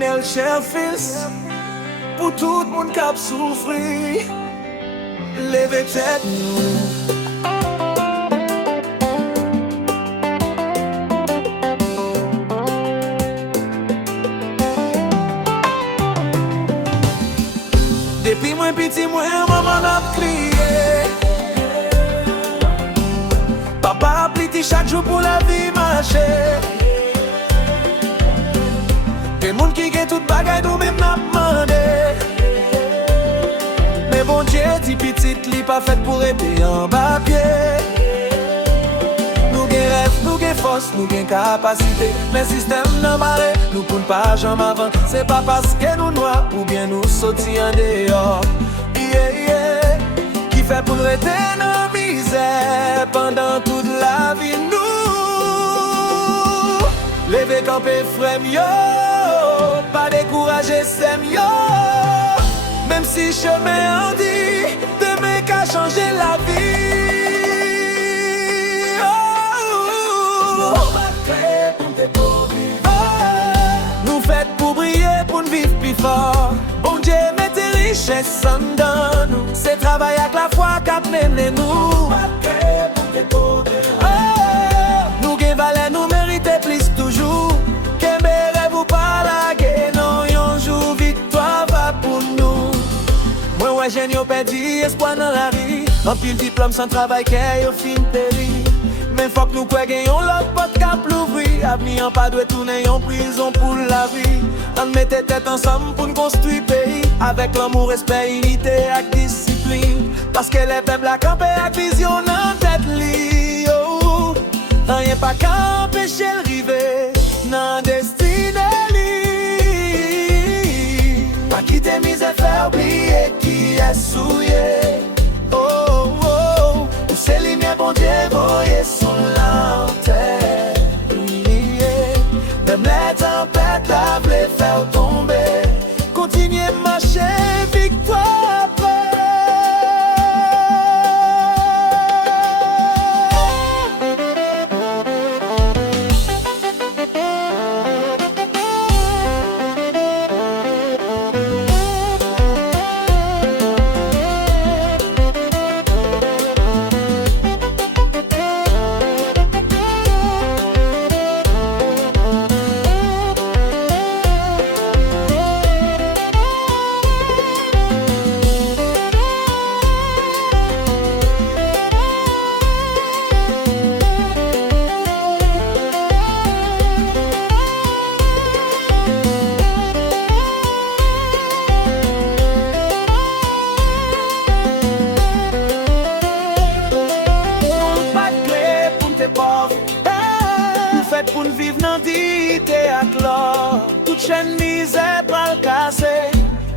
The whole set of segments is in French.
l'éternel cher fils, pour tout le monde qui a souffert, levez tête nous. Depuis moi petit, moi maman a crié. Papa a pliti chaque jour pour la vie marcher. Les monde qui gagne toute bagaille nous même n'a demandé. Mais bon Dieu dit petite li pas fait pour rester en bas pied. Nous gagne rêve, nous gagne force, nous gagne capacité. Mais système n'a marre, nous pouvons pas jamais avant. C'est pas parce que nous noirs ou bien nous sortis en dehors. Qui fait pour rester dans misère pendant toute la vie nous. Levez camper frère yo, pas décourager c'est mieux. Même si chemin en dit, demain qu'a changé la vie. Nous faites pour briller, pour nous vivre plus fort. Bon Dieu mettez richesse en dedans nous. C'est travail avec la foi qu'a mené nous. Nous gain valeur, nous méritons plus toujours. Qu'aimerez-vous pas la guerre, non, un jour victoire va pour nous. Moi ouais j'ai n'ai perdu espoir dans la vie. En pile diplôme sans travail qu'est au fin péri. Mais faut que nous quoi gagnons l'autre porte cap l'ouvrir. Avenir pas doit tourner en prison pour la vie. On mette tête ensemble pour nous construire pays. Avec l'amour, respect, unité et discipline. Parce que les peuples a campé avec vision en tête li. Oh, rien pas qu'à empêcher le river. Nan destinée li. Pas quitter misère faire oublier qui est souillé. Oh, oh, oh. Où c'est lumière bon Dieu voyez son lanterne. Même les tempêtes la voulaient faire tomber. Continuez marcher, victoire après. Pour nous vivre dans l'idée avec l'or. Toute chaîne misère pour le casser.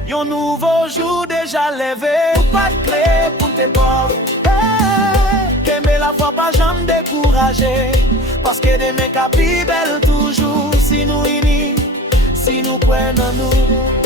Yon nouveau jour déjà levé. Pas de clé pour tes pauvres. Qu'aimer la foi pas jamais décourager. Parce que des mecs à plus belle toujours. Si nous unis, si nous prenons nous.